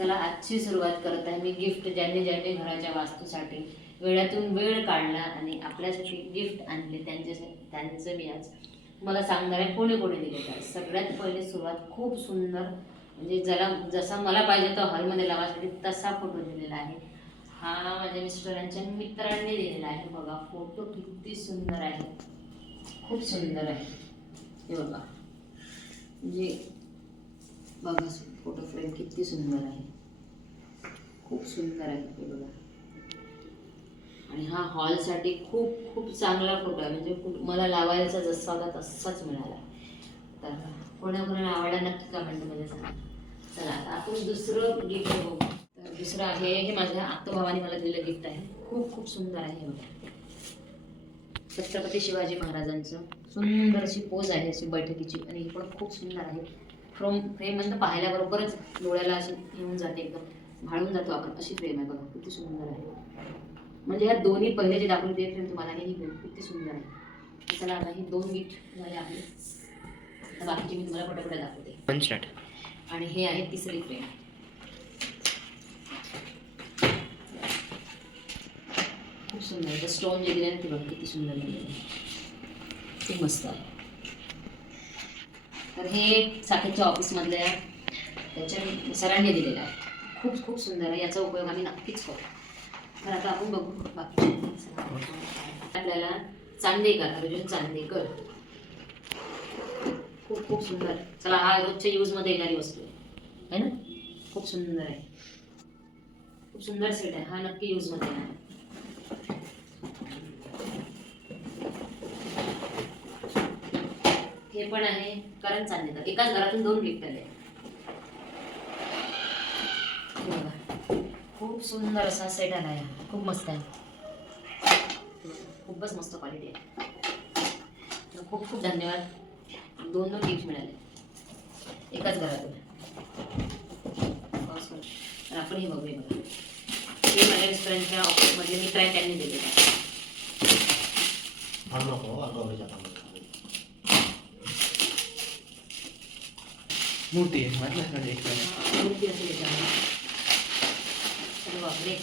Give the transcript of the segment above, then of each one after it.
चला आजची सुरुवात करत आहे मी गिफ्ट ज्यांनी ज्यांनी घराच्या वास्तूसाठी वेळातून वेळ काढला आणि आपल्यासाठी गिफ्ट आणले त्यांच्यासाठी त्यांचं मी आज मला सांगणार आहे कोणी कोणी दिले तर सगळ्यात पहिले सुरुवात खूप सुंदर म्हणजे ज्याला जसा मला पाहिजे तो हॉलमध्ये लावायसाठी तसा फोटो दिलेला आहे. हा माझ्या मिस्टरांच्या मित्रांनी दिलेला आहे. बघा फोटो किती सुंदर आहे. खूप सुंदर आहे. हे बघा. म्हणजे बघा फोटो फ्रेम किती सुंदर आहे. खूप सुंदर आहे ते बघा. आणि हा हॉलसाठी खूप खूप चांगला फोटो आहे. म्हणजे खूप मला लावायचा जसा होता तसाच मिळाला. तर कोणाकोणाला आवडला नक्की कमेंटमध्ये सांगा. चला आता आपण दुसरं गिफ्ट बघू. तर दुसरं आहे हे माझ्या आत्तोभावाने मला दिलेलं गिफ्ट आहे. खूप खूप सुंदर आहे हे बघा. छत्रपती शिवाजी महाराजांचं सुंदर अशी पोज आहे अशी बैठकीची. आणि ही पण खूप सुंदर आहे. फ्रॉम फ्रेम म्हणजे पाहिल्याबरोबरच डोळ्याला अशी येऊन जाते एकदम भाळून जातो आपण. अशी फ्रेम आहे बघा किती सुंदर आहे. म्हणजे ह्या दोन्ही पहिले जे दाखवले ते फ्रेम तुम्हाला ही फ्रेम किती सुंदर आहे. चला आता ही दोन गिफ्ट झाले आता बाकीची मी तुम्हाला पटापट दाखवते. आणि हे आहे तिसरी फ्रेम खूप सुंदर आहे. स्टोन जे दिले ना ते बघा किती सुंदर दिलेलं आहे. खूप मस्त आहे. तर हे साकेतच्या ऑफिसमधल्या त्याच्या सरांनी दिलेलं आहे. खूप खूप सुंदर आहे. याचा उपयोग आम्ही नक्कीच करू. तर आता आपण बघू बाकी आपल्याला चांदेकर अर्जुन चांदेकर. खूप खूप सुंदर. चला हा रोजच्या यूजमध्ये येणारी वस्तू आहे. है ना? खूप सुंदर आहे. खूप सुंदर सेट आहे. हा नक्की यूजमध्ये येणार हे पण आहे. करण तर एकाच घरातून दोन गिफ्ट आले खूप सुंदर असा सेट आला आहे खूप मस्त आहे. खूपच मस्त क्वालिटी आहे. खूप खूप धन्यवाद. दोन दोन गिफ्ट मिळाले. एकाच घरातून. आपण हे बघूया. बघा हे माझ्या रेस्टॉरंटच्या ऑफिसमधले मित्र आहे त्यांनी दिलेलं आहे. मोठी आहे म्हटलं आहे का एक हा, मूर्ती असेल याच्यामध्ये. बापरे.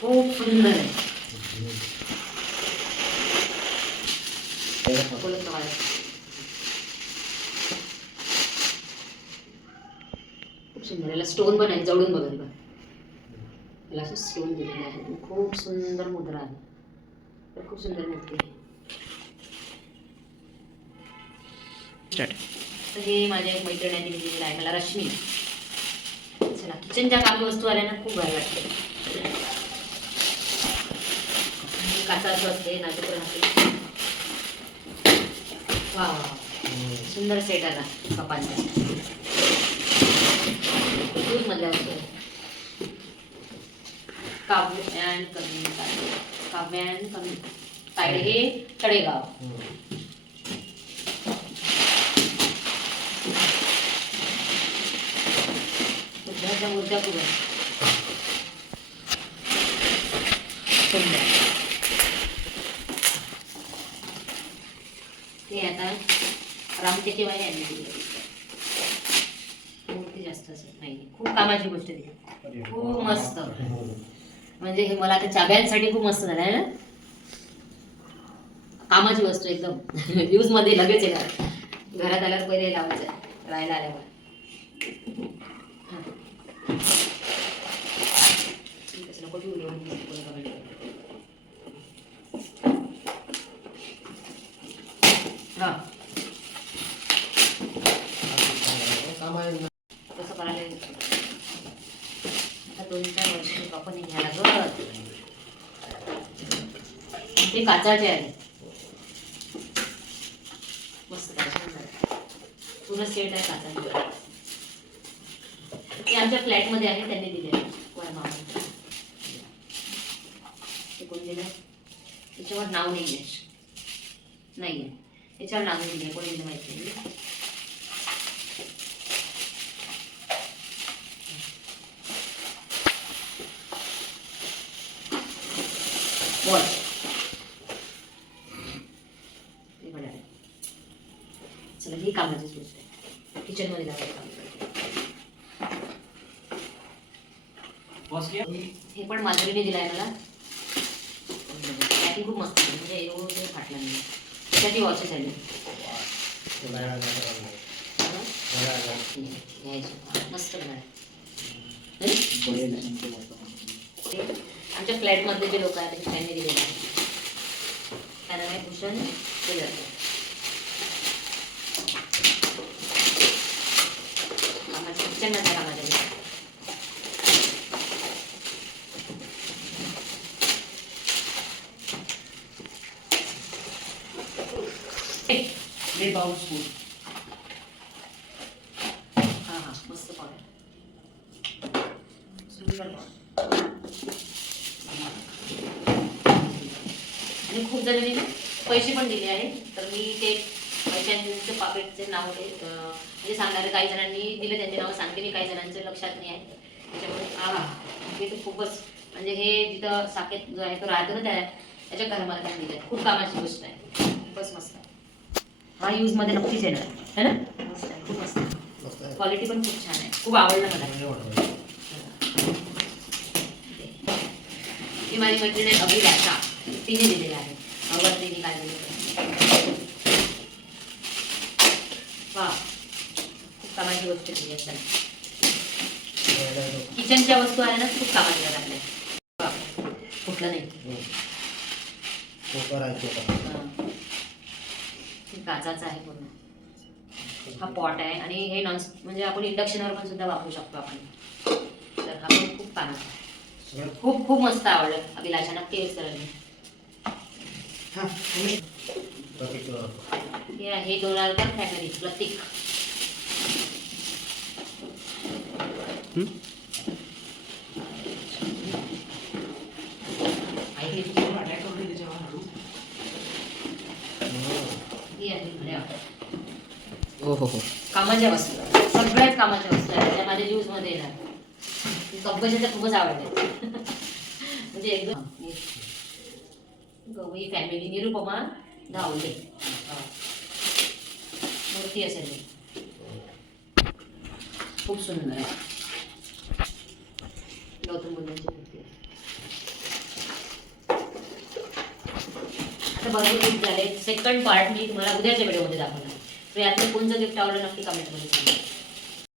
खूप सुंदर आहे. बोलत राहा. खूप सुंदर याला स्टोन पण आहे जवळून बघा. याला असं स्टोन दिलेले आहे खूप सुंदर मुद्रा आहे तर खूप सुंदर आहे स्टार्ट तर हे माझ्या एक मैत्रिणीने दिलेलं आहे मला रश्मी चला किचनच्या कामी वस्तू आल्या ना खूप भारी वाटते काचाचं असते नाजूक असते वा वा सुंदर सेट आला कपांचा दूध मधल्या वस्तू काव्य अँड कमी काव्य अँड कमी तायडे हे तळेगाव. बुद्धाच्या मूर्त्या. ते आता दिली मूर्ती जास्त असत नाही खूप कामाची गोष्ट ती खूप मस्त. म्हणजे हे मला आता चाब्यांसाठी खूप मस्त झालं आहे ना कामाची वस्तू एकदम. यूजमध्ये लगेच येणार. घरात आल्यावर पहिले लावायचं. राहायला आल्यावर. ठीक आहे, नको एवढं मोठं कोणी comment करेल. हा कसं करायला येईल? आता दोन चार पण घ्यायला लागत ते काचाचे आहे. मस्त आहे. पूर्ण सेट आहे काचाचे. ते आमच्या फ्लॅटमध्ये आहे त्यांनी दिले वरमावर ते कोणी दिलं त्याच्यावर नाव नाही आहे नाही आहे त्याच्यावर नाव नाही आहे कोणी दिलं माहिती नाही বল এবারে चला ही कामाची गोष्ट आहे किचनमध्ये जायचं काम करते हे पण माधुरीने दिलाय मला पॅकिंग खूप मस्त म्हणजे एवढं काही फाटलं नाही त्याच्यात वॉचेस आहे घ्यायचं मस्त घ्या आमच्या फ्लॅटमधले जे लोक आहेत त्यांनी दिलेलं आहे त्यांना भूषण ते जातं कामाच्या किचनमधल्या कामाच्या हे। बाउल स्पून हा हा मस्त सुंदर आणि खूप जणांनी ना पैसे पण दिले आहेत तर मी ते पैशांचे पापेटचे नाव म्हणजे सांगणारे काही जणांनी दिले त्यांचे नाव सांगते मी काही जणांचे लक्षात नाही आहे. त्याच्यामुळे हा हे. तर खूपच म्हणजे हे जिथं साकेत जो आहे तो राहतो ना त्या त्याच्या घरामध्ये त्यांनी दिले खूप कामाची गोष्ट आहे. खूपच मस्त आहे. हा यूजमध्ये नक्कीच येणार. है ना? मस्त आहे खूप मस्त आहे. क्वालिटी पण खूप छान आहे. खूप आवडलं मला. ही माझी मैत्रीण आहे अभिलाषा. तिने दिलेलं आहे. अवरतीने काय दिलं वा. खूप कामाची गोष्ट केली असताना किचनच्या वस्तू आहे ना खूप कामाच्या लागल्या वा. कुठलं नाही. काचाचं आहे पूर्ण. हा पॉट आहे आणि हे नॉन म्हणजे आपण इंडक्शनवर पण सुद्धा वापरू शकतो आपण. तर हा पण खूप आहे. खूप खूप मस्त आवडलं. अभिलाषा नक्की यूज करेल मी. हे आहे हजार फॅमिली प्रतीक? ही. हो हो कामाच्या वस्तू. सगळ्याच कामाच्या वस्तू आहेत. त्या माझ्या यूजमध्ये येणार. कंपनीच्या खूपच आवडले म्हणजे एकदम गवई फॅमिली निरुपमा धावले मूर्ती असेल खूप सुंदर आहे. गौतम बुद्धांची मूर्ती आता भरपूर गिफ्ट झाले. सेकंड पार्ट मी तुम्हाला उद्याच्या व्हिडिओमध्ये दाखवणार. तर यातलं कोणतं गिफ्ट आवडलं नक्की कमेंटमध्ये सांगा.